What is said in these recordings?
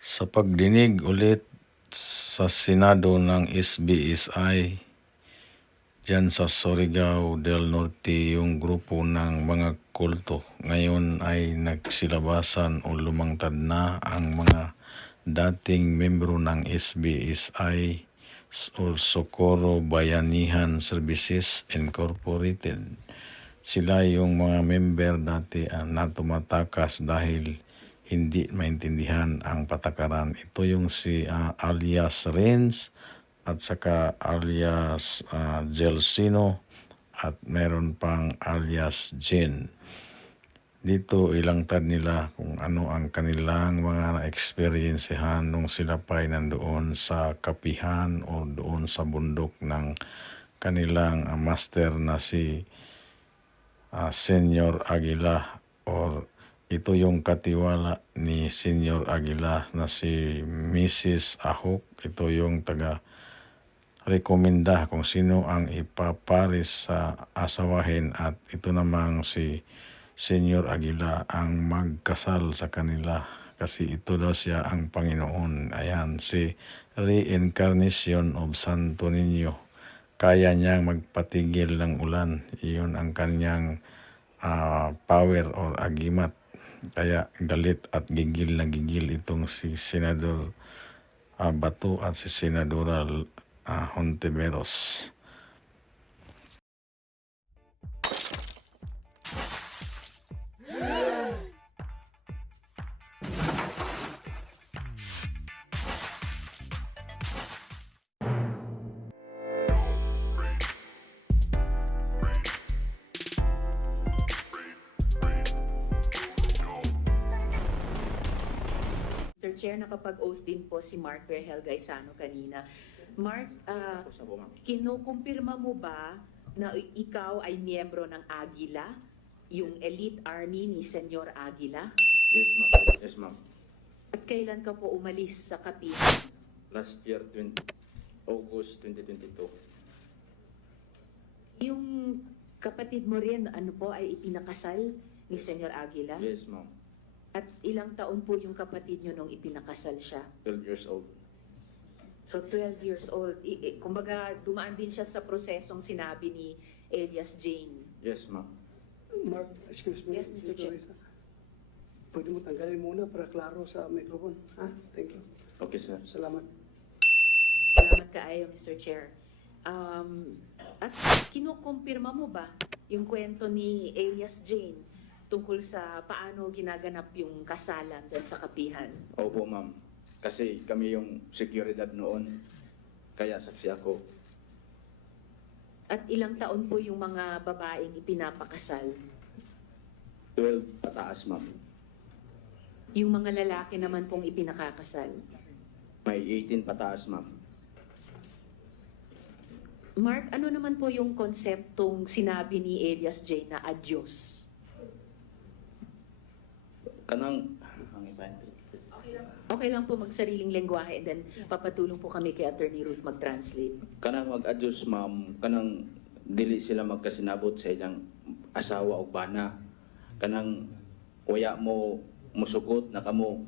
Sa pagdinig ulit sa Senado ng SBSI diyan sa Surigao del Norte, yung grupo ng mga kulto ngayon ay nagsilabasan o lumangtad na ang mga dating membro ng SBSI o Socorro Bayanihan Services Incorporated. Sila yung mga member dati na tumatakas dahil hindi maintindihan ang patakaran. Ito yung si alias Renz at saka alias Gelsino at meron pang alias Jen. Dito ilangtad nila kung ano ang kanilang mga na-experiencehan nung sila pa'y nandoon sa kapihan o doon sa bundok ng kanilang master na si Senyor Aguila, or ito yung katiwala ni Senyor Aguila na si Mrs. Ahok. Ito yung taga-rekomenda kung sino ang ipaparis sa asawahin, at ito namang si Senyor Aguila ang magkasal sa kanila kasi ito daw siya ang Panginoon. Ayan, si Reincarnation of Santo Niño. Kaya niyang magpatigil ng ulan. Iyon ang kanyang power or agimat. Kaya galit at gigil na gigil itong si Senador Bato at si Senadora Hontiveros. Mr. Chair, nakapag-oath din po si Mark Verhel Gaisano kanina. Mark, kinukumpirma mo ba na ikaw ay miyembro ng Aguila, yung elite army ni Senyor Aguila? Yes, ma'am. Yes, ma'am. At kailan ka po umalis sa kapihan? Last year, August 2022. Yung kapatid mo rin, ano po, ay ipinakasal ni Senyor Aguila? Yes, ma'am. At ilang taon po yung kapatid nyo nung ipinakasal siya? 12 years old. So 12 years old. Kumbaga, dumaan din siya sa prosesong sinabi ni Elias Jane. Yes, ma'am. Mark, excuse me. Yes, Mr. Chair. Teresa. Pwede mo tanggalin muna para klaro sa microphone. Ha? Thank you. Okay, sir. Salamat. Salamat kaayo, Mr. Chair. At kinukumpirma mo ba yung kwento ni Elias Jane tungkol sa paano ginaganap yung kasalan dyan sa kapihan? Opo, ma'am. Kasi kami yung seguridad noon. Kaya saksi ako. At ilang taon po yung mga babaeng ipinapakasal? 12 pataas, ma'am. Yung mga lalaki naman pong ipinakakasal? May 18 pataas, ma'am. Mark, ano naman po yung konseptong sinabi ni Elias Jane na adyos? Kanang, Okay lang po magsariling lengguwahe and then papatulong po kami kay Attorney Ruth mag-translate. kanang mag-adjust, ma'am. Kanang dili sila magkasinabot sa isang asawa o bana. Kanang waya mo musugot na kamo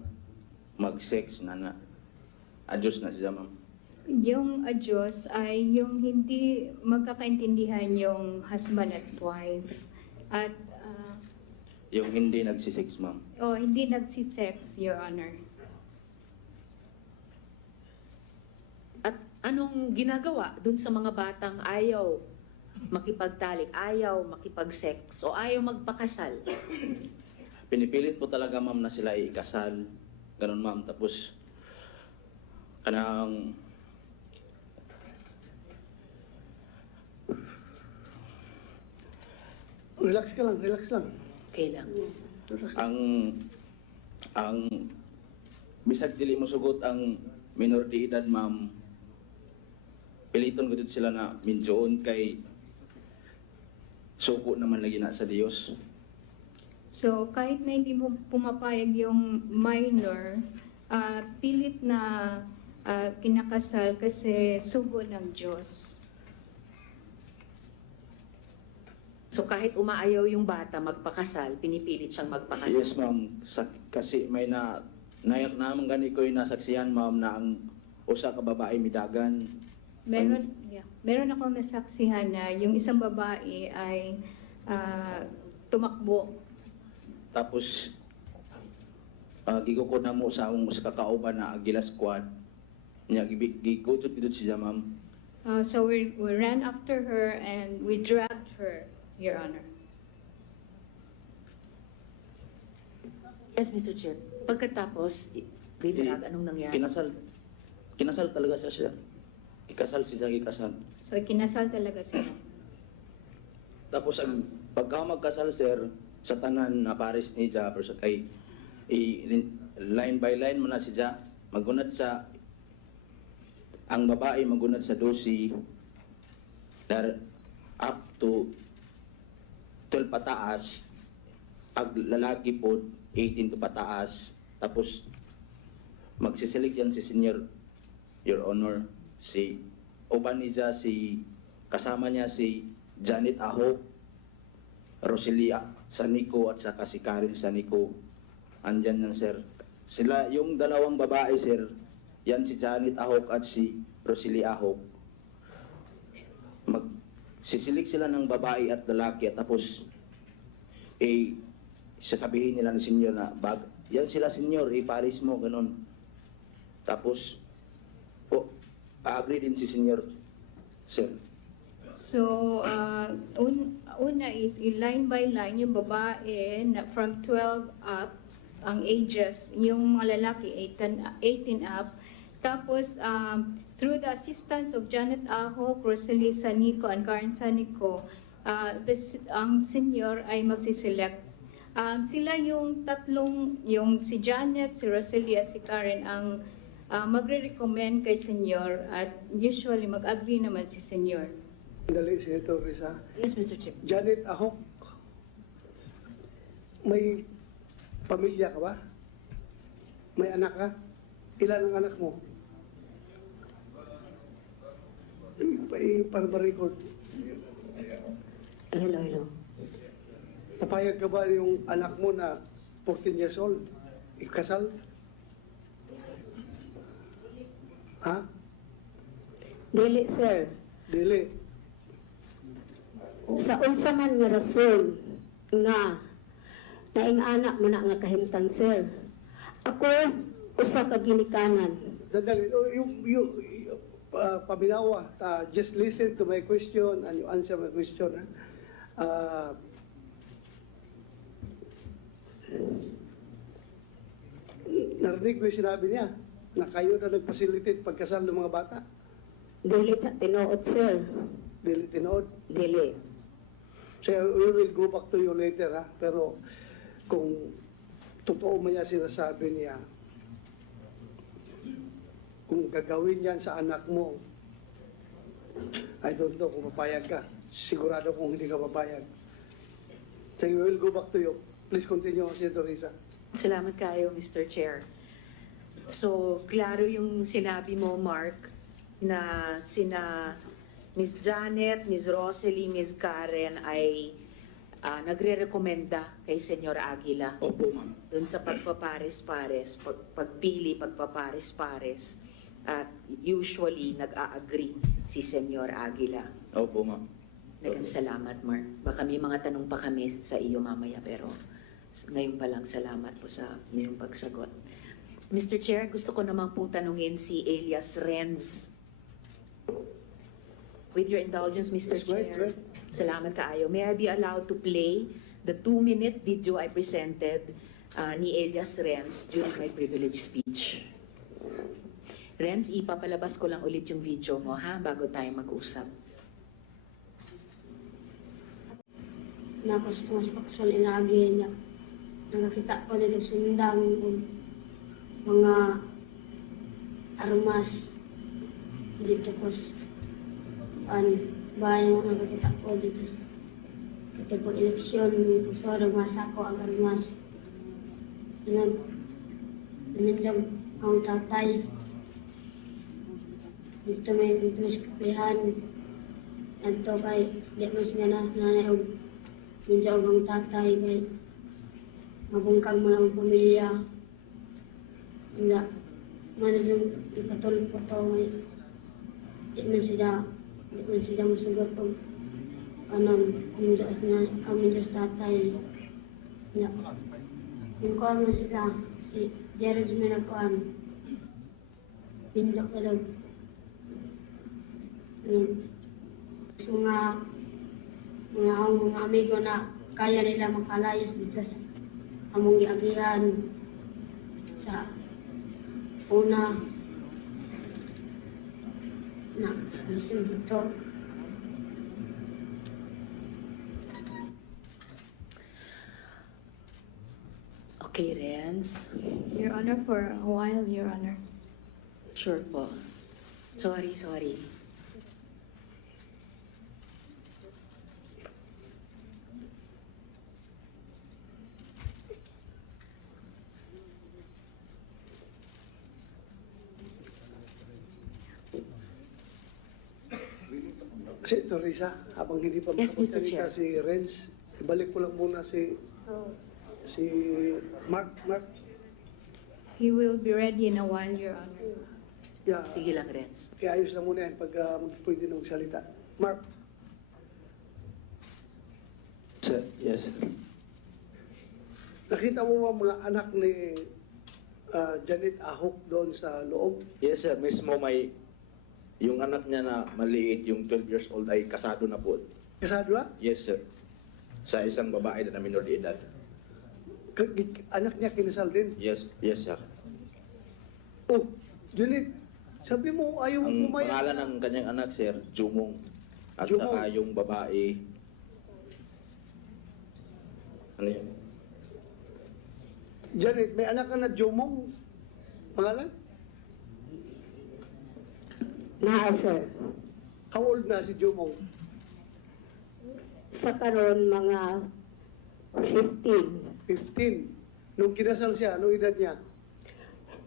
mag-sex na adjust na siya, ma'am. Yung adyos ay yung hindi magkakaintindihan yung husband at wife at Yung hindi nagsisex, ma'am. hindi nagsisex, Your Honor. At anong ginagawa dun sa mga batang ayaw makipagtalik, ayaw makipag-sex o ayaw magpakasal? Pinipilit po talaga, ma'am, na sila ikasal. Ganun, ma'am. Tapos, kanang Relax ka lang, relax lang. Okay lang. Relax lang. ang bisag dili mo sugot ang minor de edad, ma'am, piliton gud sila na minjoon kay suko naman lagi na sa Dios. So kahit na hindi mo pumapayag yung minor, pilit na kinakasal kasi sugo ng Diyos. So kahit umaayaw yung bata magpakasal, pinipilit siyang magpakasal. Yes, ma'am. Kasi may nayak naman gani ko yung nasaksihan, ma'am, na ang usa ka babae midagan. Meron akong nasaksihan na yung isang babae ay tumakbo. Tapos, gigukod na mo sa akong sa kakauban na Agila Squad. Niya, gigukod pidot siya, ma'am. So we ran after her and we dragged her, Your Honor. Yes, Mr. Chair. Pagkatapos, Bibrag, anong nangyari? Kinasal talaga siya. Ikasal siya, ikasal. So kinasal talaga sila. Tapos ang pagka magkasal, sir, sa tanan na pares ni Ja, pero sa kay line by line mo na si Ja, magunad sa ang babae magunad sa dosi up to 12 pataas, pag lalaki po 18 to pataas, tapos magsisilik yan si Senior, Your Honor, si uban niya, si kasama niya si Janet Aho, Roselia Sanico at saka si Karen Sanico. Andyan yan, sir. Sila, yung dalawang babae, sir, yan si Janet Ahok at si Roselia Ahok. Sisilik sila ng babae at lalaki at tapos sasabihin nila ng senyor na yan sila senyor, paris mo, ganun. Tapos agree din si senyor, sir. So, una is line by line, yung babae na from 12 up, ang ages, yung mga lalaki 18 up. Tapos, through the assistance of Janet Aho, Rosalie Sanico, and Karen Sanico, ang senior ay magsiselect. Sila yung tatlong, yung si Janet, si Rosalie, at si Karen ang magre-recommend kay senyor at usually mag-agree naman si senyor. Dali, Senator Risa. Yes, Mr. Chair. Janet Ahok, may pamilya ka ba? May anak ka? Ilan ang anak mo? Para ma-record. Hello. Papayag ka ba yung anak mo na 14 years old? Ikasal? Ha? Dili, sir. Dili. Sa unsa man nga rason nga naing anak mo na nga kahimtang, sir. Ako, usa ka ginikanan. Sandali, paminawa, just listen to my question and you answer my question. Narinig ko yung sinabi niya na kayo na nag-facilitate pagkasal ng mga bata. Dili ta tinuod, sir. Dili tinood. Dili. So we will go back to you later, ha? Pero kung totoo man niya sinasabi niya, kung gagawin yan sa anak mo, I don't know kung papayag ka. Sigurado kung hindi ka papayag. So we will go back to you. Please continue, Senator Risa. Salamat kayo, Mr. Chair. So, klaro yung sinabi mo, Mark, na sina Ms. Janet, Ms. Rosalie, Ms. Karen ay nagre-rekomenda kay Senyor Aguila Opo, ma'am. doon sa pagpapares-pares, pagpili, pagpapares-pares. At usually, nag-a-agree si Senyor Aguila. Opo, ma'am. Nagang salamat, Mark. Baka may mga tanong pa kami sa iyo mamaya, pero ngayon pa lang salamat po sa iyong pagsagot. Mr. Chair, gusto ko namang po tanungin si Elias Renz. With your indulgence, Mr. Yes, right, Chair. right. Salamat kaayo. May I be allowed to play the 2-minute video I presented ni Elias Renz during my privilege speech? Renz, ipapalabas ko lang ulit yung video mo, ha? Bago tayo mag-usap. Nakastungas paksal inagi niya. Nakakita ko dito sundang mga armas dito ko bayan mo nakakita ko dito sa katipo eleksyon so armas ako ang armas nandiyan ang tatay dito may kapihan ato kay di mas ganas nanay og nandiyan ang tatay kay mabungkang mga pamilya Hindi. Manan yung ipatulog po ito ngayon. Di man siya masugot kung anong amin Diyos tatay. Hindi. Yung kuhan mo sila, si Jared Minakuan. Pindok na daw. Mga amigo na kaya nila makalayas dito sa among giagihan sa una na listen dito. Okay, Renz. Your Honor, for a while, Your Honor. Sure po. Sorry. Si Teresa, habang hindi pa Yes, Mr. makapagsalita Chair. si Renz, ibalik ko lang muna si Mark. He will be ready in a while, Your Honor. Yeah, Sige lang, Renz. kaya ayos lang muna yan pag pwede na magsalita. Mark, Sir, yes, sir. nakita mo ba mga anak ni Janet Ahok doon sa loob? Yes, sir. Mismo may, yung anak niya na maliit, yung 12 years old ay kasado na po. Kasado na? Yes, sir. Sa isang babae na minor de edad. Anak niya kinasal din? Yes, sir. Oh, Janet, sabi mo ayaw Ang mo pumayag. pangalan ng kanyang anak, sir, Jumong. At Jumong. saka yung babae, ano yun? Janet, may anak ka na Jomong? Pangalan? Naa, sir. How old na si Jomong? Sa karon mga 15. 15. Nung kinasal siya, anong edad niya?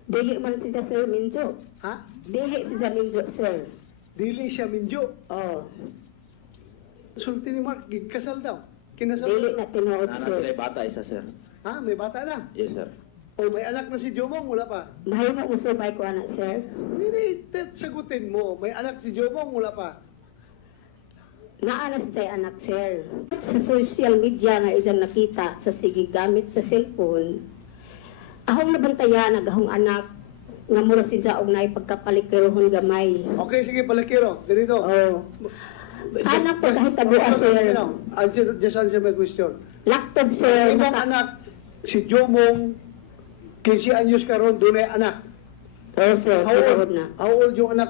Dili man siya, sir, Minjo. Ha? Dili siya Minjo, sir. Dili siya minjo. Oh, Sulti ni Mark, kasal daw. Kinasal. dili na tinuod, Nana sila sir. yung bata, isa, sir. Ha? May bata na. Yes, sir. O may anak na si Jomong, wala pa. Mahimo mo subay ko, anak, sir. Hindi, sagutin mo. May anak si Jomong, wala pa. Naa na siya anak, sir. Sa social media nga isang nakita sa sige gamit sa cellphone, ahong nabantayan agahong anak nga mura siya og naay pagkapalikirohon gamay. Okay, sige, palakiro. Ganito. Oh. Anak po kahit tabuas, sir. Just answer my question. Laktod, sir. Imong anak, si Jomong, 15 anyos karon dunay anak. Oh, sir. How Tinuod old, na. how old yung anak,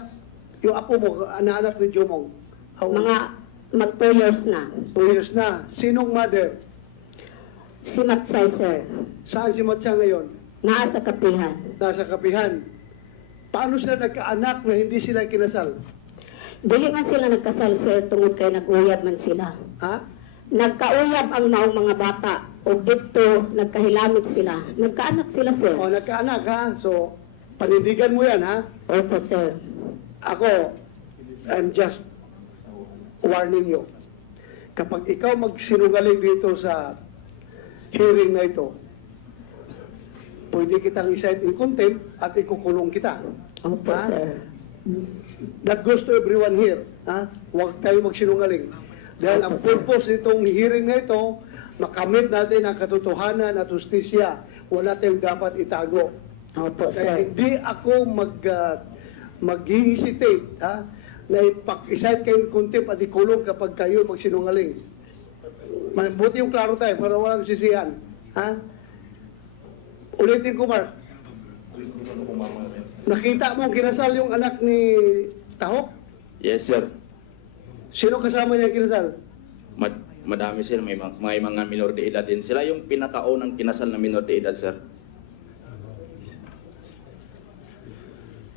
yung apo mo, anak ni Jomong? How old? Mga mag 2 years na. 2 years na. Sinong mother? Si Matsay, sir. Saan si Matsa ngayon? Naa sa kapihan. Nasa kapihan. Paano sila nagkaanak na hindi sila kinasal? Dili man sila nagkasal, sir, tungod kay nag-uyab man sila. Ha? Nagkauyab ang maong mga bata o dito nagkahilamit sila. Nagkaanak sila, sir. O, nagkaanak ha? So, panindigan mo yan ha? Opo, sir. Ako, I'm just warning you. Kapag ikaw magsinungaling dito sa hearing na ito, pwede kitang i-cite in contempt at ikukulong kita. Opo, Ha? sir. That goes to everyone here. Ha? Huwag tayo magsinungaling. Dahil ang Opo, sir. purpose nitong hearing na ito, makamit natin ang katotohanan at justisya. Wala tayong dapat itago. Opo, Kaya sir. hindi ako mag-hesitate na ipag-isite kayong contempt at ikulong kapag kayo magsinungaling. Buti yung klaro tayo para walang sisihan. Ha? Ulitin ko, Mark. Nakita mo kinasal yung anak ni Tahok? Yes, sir. Sino kasama niya kinasal? Madami sila, may mga minor de edad din. Sila yung pinakaunang kinasal na minor de edad, sir.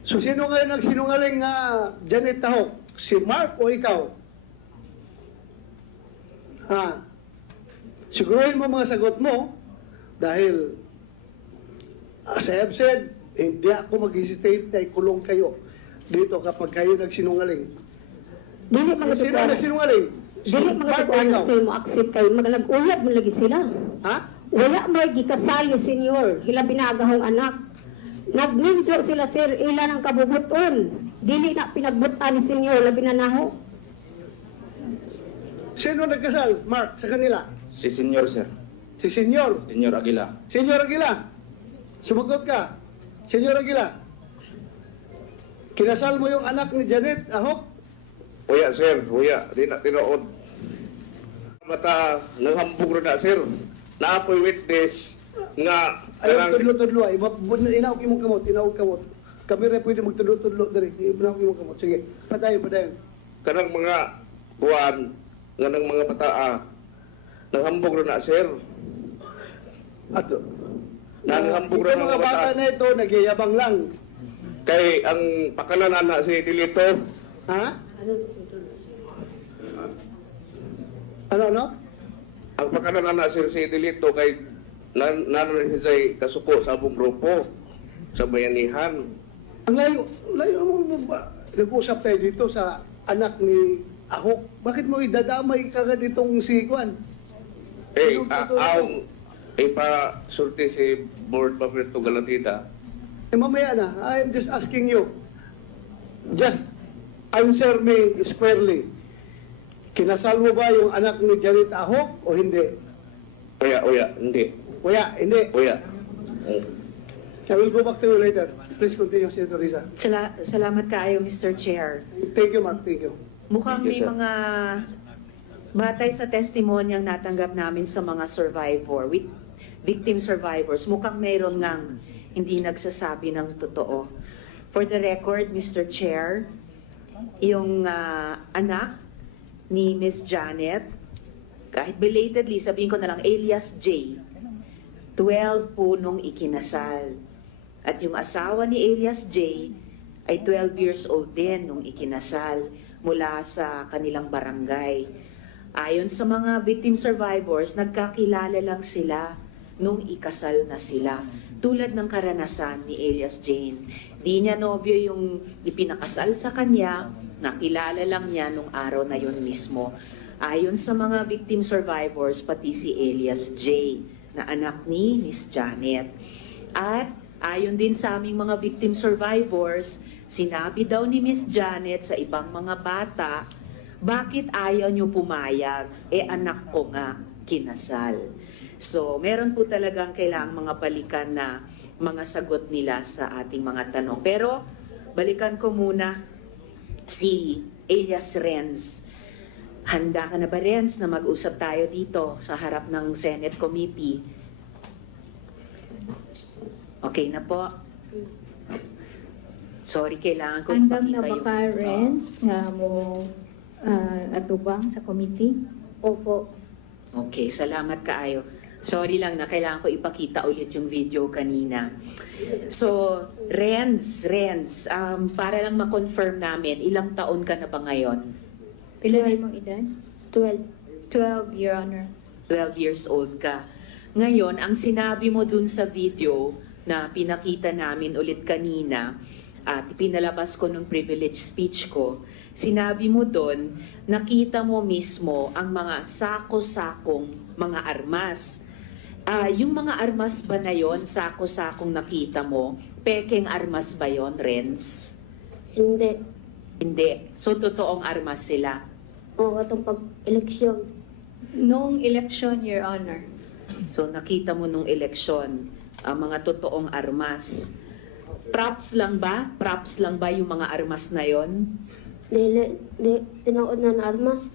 So sino ngayon nagsinungaling nga Janet Tahok? Si Mark o ikaw? Ha? Siguruhin mo mga sagot mo dahil as I have said, hindi ako mag-hesitate na ikulong kayo dito kapag kayo nagsinungaling. Dili mga Sino tukuan. nagsinungaling? Dili mga Mark o tukuan ikaw? sir mo accept kayo. Mga nag-uyab mo lagi sila. Ha? Wala may gikasal ni senyor. Hilabi na agahong anak. Nagninjo sila sir, ilan ang kabubuton. Dili na pinagbutan ni senyor, labi na naho. Sino nagkasal, Mark, sa kanila? Si Senyor, sir. Si Senyor. Senyor Aguila. Senyor Aguila. Sumagot ka. Senyor Aguila. Kinasal mo yung anak ni Janet Ahok? Uya, sir. Uya. Di na tinood. Mata, naghambog rin na, sir. Naapoy witness nga Ayaw, kanang tudlo-tudlo ay. Inaog imong kamot, inaog kamot. Kami rin pwede magtudlo-tudlo dali. Inaog imong kamot. Sige, padayon, padayon. kanang mga buwan nga ng mga bataa. Naghambog rin na, sir. Ato. Naghambog Ito rin mga mga bata bata. na ito, nagyayabang lang. Kay ang pakalanan na si Dilito, Ha? Ano? ang pakalanan na si Dilito kay nanon siya kasuko sa abong grupo sa bayanihan. Ang layo mo ba? Nag-usap tayo dito sa anak ni Ahok. Bakit mo idadamay ka ditong si Kwan? Ang ipasulti si Board Paperto Galatida. Mamaya na, I'm just asking you. Just answer me squarely. Kinasal mo ba yung anak ni Janet Ahok o hindi? Uya, hindi. Kuya, hindi. Uya. I will go back to you later. Please continue, Senator Risa. Salamat kaayo, Mr. Chair. Thank you, Mark. Thank you. Mukhang Thank you, may sir. mga batay sa testimonyang natanggap namin sa mga victim survivors, mukhang mayroon ngang hindi nagsasabi ng totoo. For the record, Mr. Chair, yung anak ni Miss Janet, kahit belatedly, sabihin ko na lang, alias J, 12 po nung ikinasal. At yung asawa ni alias J ay 12 years old din nung ikinasal mula sa kanilang barangay. Ayon sa mga victim survivors, nagkakilala lang sila nung ikasal na sila. Tulad ng karanasan ni alias Jane. Di niya nobyo yung ipinakasal sa kanya, nakilala lang niya nung araw na yun mismo. Ayon sa mga victim survivors, pati si alias J, na anak ni Miss Janet. At ayon din sa aming mga victim survivors, sinabi daw ni Miss Janet sa ibang mga bata, bakit ayaw niyo pumayag? Anak ko nga kinasal. So, meron po talagang kailangang mga balikan na mga sagot nila sa ating mga tanong. Pero, balikan ko muna si alias Renz. Handa ka na ba, Renz, na mag-usap tayo dito sa harap ng Senate Committee? Okay na po. Sorry, kailangan ko Andam na ipakita ba ka, Renz, nga mo atubang sa committee? Opo. Okay, salamat kaayo. Sorry lang na kailangan ko ipakita ulit yung video kanina. So, Renz, para lang ma-confirm namin, ilang taon ka na ba ngayon? Pila na mong edad? 12. 12, Your Honor. 12 years old ka. Ngayon, ang sinabi mo dun sa video na pinakita namin ulit kanina at pinalabas ko nung privilege speech ko, sinabi mo dun, nakita mo mismo ang mga sako-sakong mga armas. Yung mga armas ba na yon, sako-sakong nakita mo, pekeng armas ba yon, Renz? Hindi. Hindi. So, totoong armas sila. O katong pag-eleksyon. Noong election, Your Honor. So, nakita mo nung eleksyon, ang mga totoong armas. Props lang ba? Props lang ba yung mga armas na yon? Tinood na armas.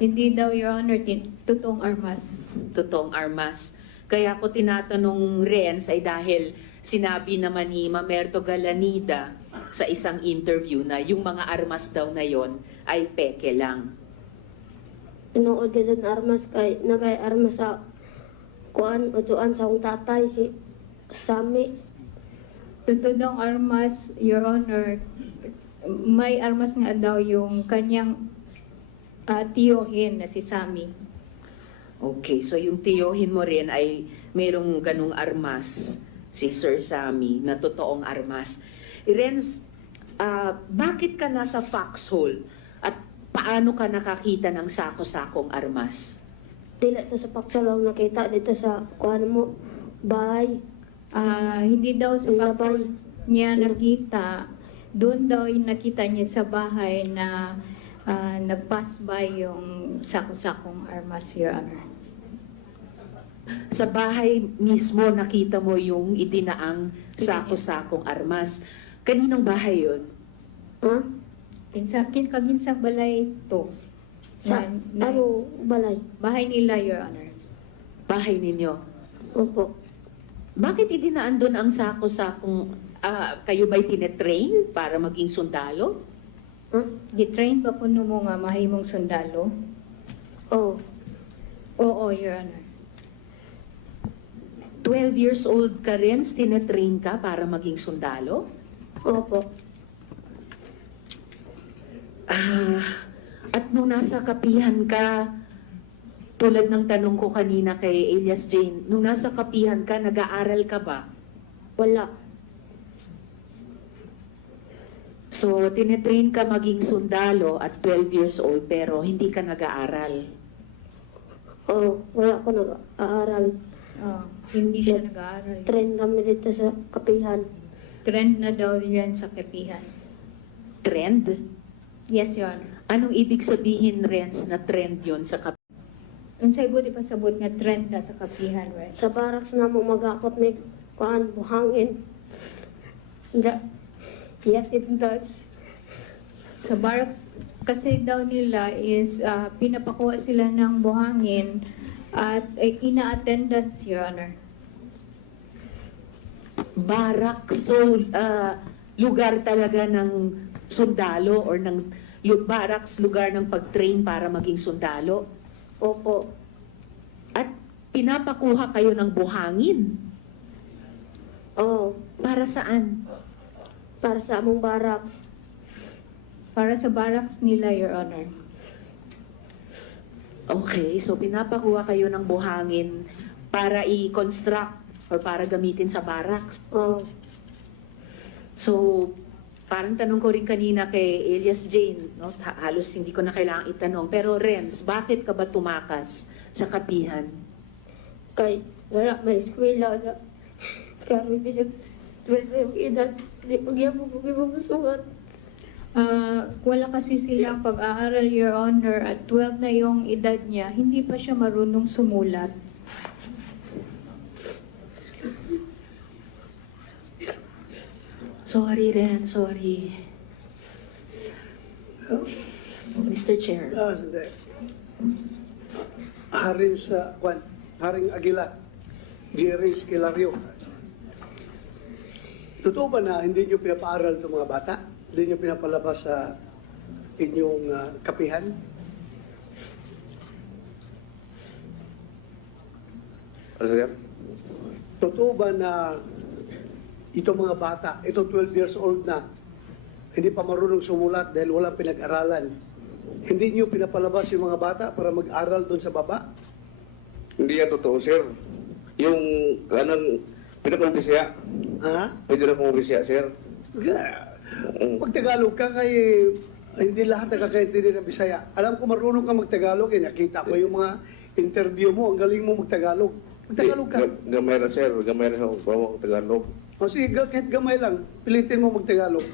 Hindi daw, Your Honor, totoong armas. Totoong armas. Kaya ko tinatanong Renz ay dahil sinabi naman ni Mamerto Galanida sa isang interview na yung mga armas daw na yon ay peke lang. Tinood ka dyan armas kay nagay armas sa kuan utuan sa akong tatay si Sami. Totoong armas, Your Honor, may armas nga daw yung kanyang tiyohin na si Sammy. Okay, so yung tiyohin mo rin ay mayroong ganung armas, si Sir Sammy, na totoong armas. Renz, bakit ka nasa foxhole at paano ka nakakita ng sako-sakong armas? Dila to sa paksa lang nakita dito sa kuan mo bahay. Hindi daw sa Wala paksol pa. niya nakita, doon daw yung nakita niya sa bahay na nag-pass by yung sako-sakong armas, Your Honor. Sa bahay mismo nakita mo yung idinaang sako-sakong armas. Kaninong bahay yun? Ha? Kaginsang balay to. Sa, ano, balay? Bahay nila, Your Honor. Bahay ninyo. Opo. Bakit idinaan doon ang sako-sakong, kayo ba'y tinetrain para maging sundalo? Ha? Gitrain ba po mo nga mahimong sundalo? Oo. Oo, Your Honor. 12 years old ka rin, tinetrain ka para maging sundalo? Opo. At nung nasa kapihan ka, tulad ng tanong ko kanina kay Elias Jane, nung nasa kapihan ka, nag-aaral ka ba? Wala. So, tinetrain ka maging sundalo at 12 years old pero hindi ka nag-aaral. Oo. Wala ko nag-aaral. Hindi siya nag-aaral. Train kami dito sa kapihan. Trend na daw yan sa kapihan. Trend? Yes, Your Honor. Anong ibig sabihin, Renz, na trend yon sa kapihan? Unsay buti pasabot nga trend na sa kapihan, right? Sa barracks na mo magakot may kuan buhangin. Yet it does. Sa barracks kasi daw nila is pinapakuha sila ng buhangin at ina-attendance, Your Honor. Barak, so lugar talaga ng sundalo or ng barracks, lugar ng pag-train para maging sundalo. Opo. At pinapakuha kayo ng buhangin. Oo. Para saan? Para sa among barracks. Para sa barracks nila, Your Honor. Okay, so pinapakuha kayo ng buhangin para i-construct or para gamitin sa barracks. Oo. So, parang tanong ko rin kanina kay Elias Jane, no? Halos hindi ko na kailangang itanong. Pero Renz, bakit ka ba tumakas sa kapihan? Kay wala may eskwela na. Kami bisag 12 yung edad. Di pagyamo ko gibubusuhan. Wala kasi silang pag-aaral, Your Honor, at 12 na yung edad niya, hindi pa siya marunong sumulat. Sorry, Ren, sorry. Mr. Chair. Sandali. Haring sa, kwan, Haring Aguila, Jerry Esquilario. Totoo ba na hindi nyo pinapaaral itong mga bata? Hindi nyo pinapalabas sa inyong kapihan? Ano sir? Totoo ba na itong mga bata, itong 12 years old na, hindi pa marunong sumulat dahil walang pinag-aralan, hindi nyo pinapalabas yung mga bata para mag-aral doon sa baba? Hindi yan totoo, sir. Yung kanang pinakumbisya, Ha? pwede na kumbisya, sir. Pag Tagalog ka kay hindi lahat nakakaintindi ng Bisaya. Alam ko marunong ka mag-Tagalog, eh. Nakita ko yung mga interview mo, ang galing mo mag-Tagalog. Mag-Tagalog ka. Gamay na, sir. Gamay na sa bawang Tagalog. O sige, kahit gamay lang, pilitin mo mag-Tagalog.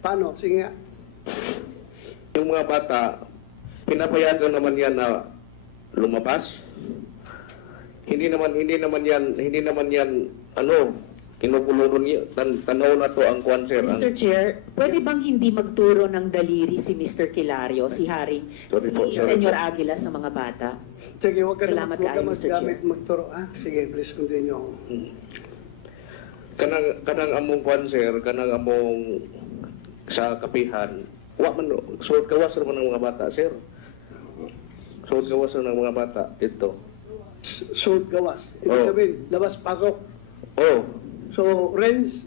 Paano? Sige nga. Yung mga bata, pinapayagan naman yan na lumabas. Hindi naman yan, kinukulong niya, tanaw na to ang kwan, sir. Mr. Chair, pwede bang hindi magturo ng daliri si Mr. Kilario, si Haring, Sorry po, si sir. Senyor Aguila sa mga bata? Sige, huwag ka Salamat naman kaayo, Mr. gamit magturo. Ha? Sige, please continue. Kanang among kwan, sir, kanang among sa kapihan, suot kawas naman ng mga bata, sir. Suot kawas ng mga bata, ito. Suit gawas. Ibig Oo. sabihin, labas-pasok. Oh, So, Renz,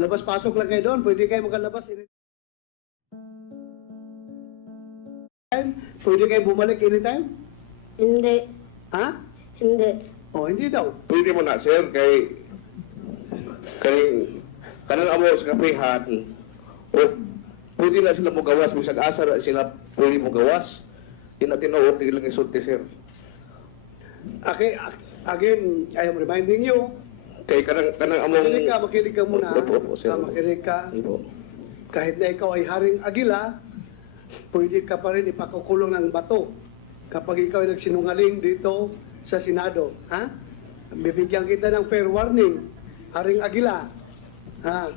labas-pasok lang kayo doon. Pwede kayo makalabas. Pwede kayo bumalik anytime? Hindi. Ha? Hindi. O, hindi daw. pwede mo na, sir, kay kanang amo sa kapihan, o pwede na sila mo gawas, bisag asa na sila pwede mo gawas. Di na tinuod, di lang isulti, sir. Okay, again, I am reminding you, Kay kanang among Makinig ka muna. Opo, sir. Makinig ka. Ibo. Kahit na ikaw ay Haring Agila, pwede ka pa rin ipakukulong ng bato kapag ikaw ay nagsinungaling dito sa Senado. Ha? Bibigyan kita ng fair warning, Haring Agila. Ha?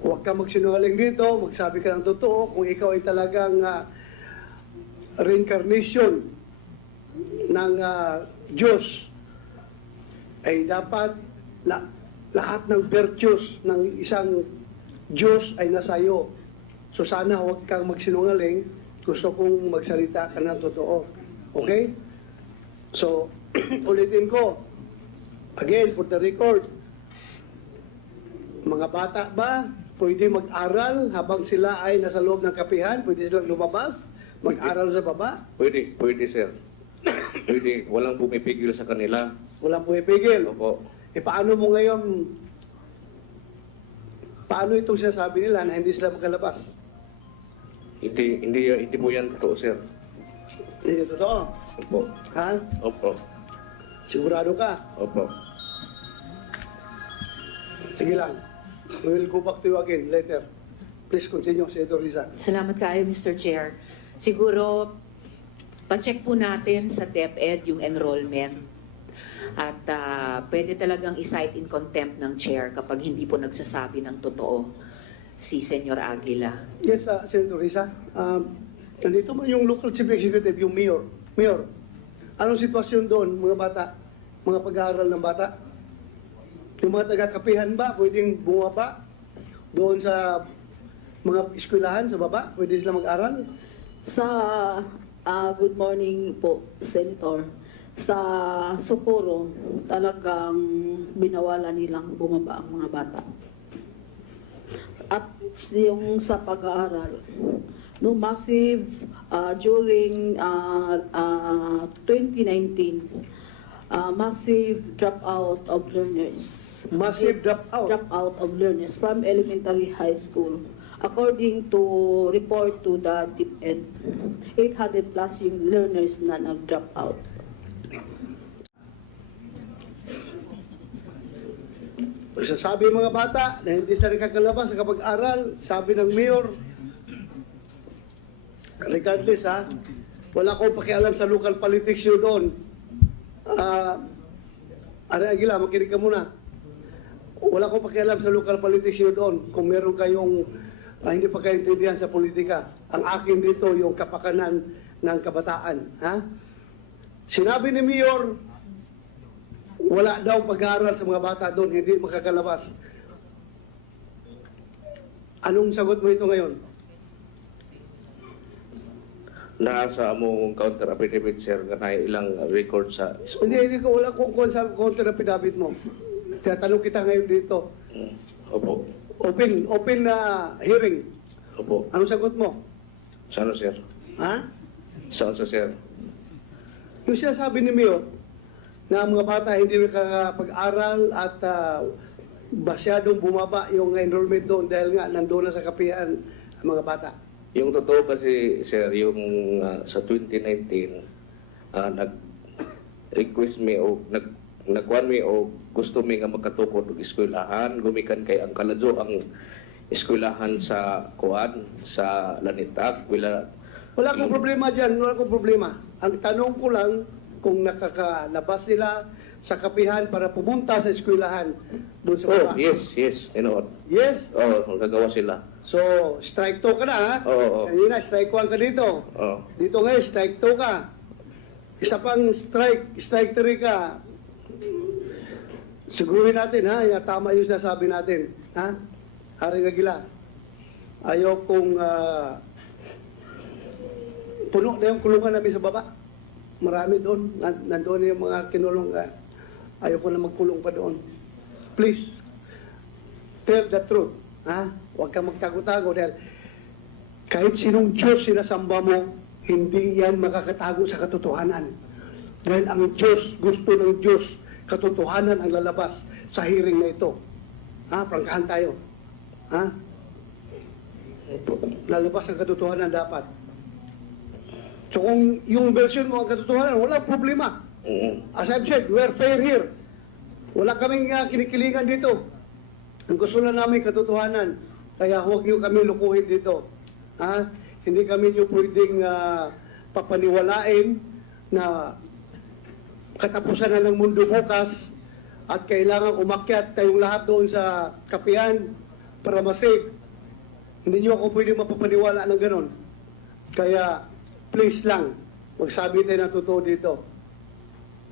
Huwag ka magsinungaling dito, magsabi ka ng totoo kung ikaw ay talagang reincarnation ng Diyos, ay dapat lahat ng virtues ng isang Diyos ay nasa iyo. So sana huwag kang magsinungaling, gusto kong magsalita ka ng totoo. Okay? So, ulitin ko, again, for the record, mga bata ba, pwede mag-aral habang sila ay nasa loob ng kapihan? Pwede silang lumabas, mag-aral sa baba? Pwede sir. Pwede, walang pumipigil sa kanila. Walang pumipigil. Opo. Paano mo ngayon, paano itong sinasabi nila na hindi sila makalabas? Hindi po yan totoo, sir. Hindi totoo. Opo. Ha? Opo. Sigurado ka? Opo. Sige lang. We will go back to you again later. Please continue, Senator Risa. Salamat kayo, Mr. Chair. Siguro, pa-check po natin sa DepEd yung enrollment. At pwede talagang i-cite in contempt ng chair kapag hindi po nagsasabi ng totoo si Senyor Aguila. Yes, Senator Risa. Nandito mo yung local chief executive, yung mayor. Mayor, anong sitwasyon doon, mga bata? Mga pag-aaral ng bata? Yung mga taga-kapihan ba, pwedeng bumaba doon sa mga eskwelahan sa baba? Pwede sila mag-aral? Sa good morning po, Senator. Sa Socorro, talagang binawalan nilang bumaba ang mga bata. At yung sa pag-aaral, no, massive during 2019, massive dropout of learners. Massive dropout? Dropout of learners from elementary high school. According to report to the DepEd, 800 plus yung learners na nag-drop out. Sabi ng mga bata na hindi sila nakakalabas sa kapag-aral, sabi ng mayor, regardless wala akong pakialam sa local politics yun doon. Are Aguila, makinig ka muna. Wala akong pakialam sa local politics yun doon. Kung meron kayong hindi pa kayo intindihan sa politika. Ang akin dito yung kapakanan ng kabataan. Ha? Sinabi ni mayor, wala daw pag-aaral sa mga bata doon, hindi makakalabas. Anong sagot mo ito ngayon? Nasa among counter affidavit, sir, na ilang record sa school. Hindi ko wala kung counter affidavit mo. Tinatanong kita ngayon dito. Opo. Open na hearing. Opo. Anong sagot mo? Saan, sir? Ha? Saan sa sir? Yung sinasabi ni Mayor na ang mga bata hindi nakakapag-aral at masyadong bumaba yung enrollment doon dahil nga nandoon na sa kapihan ang mga bata. Yung totoo kasi, sir, yung sa 2019, nag-request me o nagkuhan me o gusto mi nga magkatukod og eskwelahan, gumikan kay ang kaladyo ang eskwelahan sa kuan sa Lanitag. Wala akong problema dyan, wala akong problema. Ang tanong ko lang kung nakakalabas sila sa kapihan para pumunta sa eskwelahan doon sa baba. Yes, inoon. Yes? Gagawa sila. So, strike 2 ka na, ha? Oo. Kanina, strike 1 ka dito. Oo. Dito ngayon, strike 2 ka. Isa pang strike 3 ka. Siguruhin natin, ha? Yung tama yung sinasabi natin. Ha? Haring Aguila. Ayaw kong puno na yung kulungan namin sa baba. Marami doon. Nandoon yung mga kinulong. Ayaw ko na magkulong pa doon. Please, tell the truth. Ha? Huwag kang magtago-tago dahil kahit sinong Diyos sinasamba mo, hindi yan makakatago sa katotohanan. Dahil ang Diyos, gusto ng Diyos, katotohanan ang lalabas sa hearing na ito. Ha? Prangkahan tayo. Ha? Lalabas ang katotohanan dapat. So kung yung version mo ang katotohanan, walang problema. As I've said, we're fair here. Wala kaming kinikilingan dito. Ang gusto lang namin katotohanan. Kaya huwag niyo kami lukuhin dito. Ha? Hindi kami niyo pwedeng papaniwalain na katapusan na ng mundo bukas at kailangan umakyat kayong lahat doon sa kapihan para masave. Hindi niyo ako pwedeng mapapaniwala ng ganon. Kaya please lang, magsabi tayo ng totoo dito.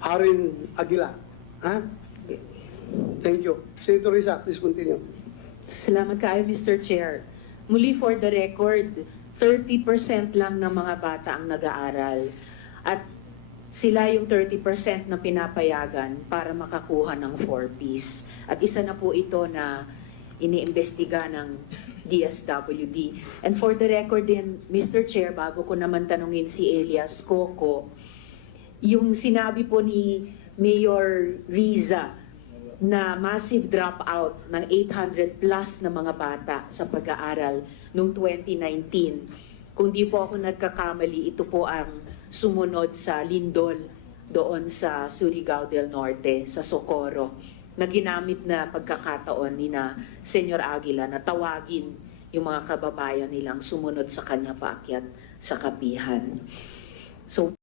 Harin Aguila. Ha? Thank you. Senator Risa, please continue. Salamat kaayo, Mr. Chair. Muli for the record, 30% lang ng mga bata ang nag-aaral. At sila yung 30% na pinapayagan para makakuha ng 4Ps. At isa na po ito na iniimbestiga ng DSWD. And for the record din, Mr. Chair, bago ko naman tanungin si Elias Coco, yung sinabi po ni Mayor Riza na massive dropout ng 800 plus na mga bata sa pag-aaral noong 2019. Kung di po ako nagkakamali, ito po ang sumunod sa Lindol doon sa Surigao del Norte, sa Socorro, na ginamit na pagkakataon ni na Senyor Aguila na tawagin yung mga kababayan nilang sumunod sa kanya paakyat sa kapihan. So,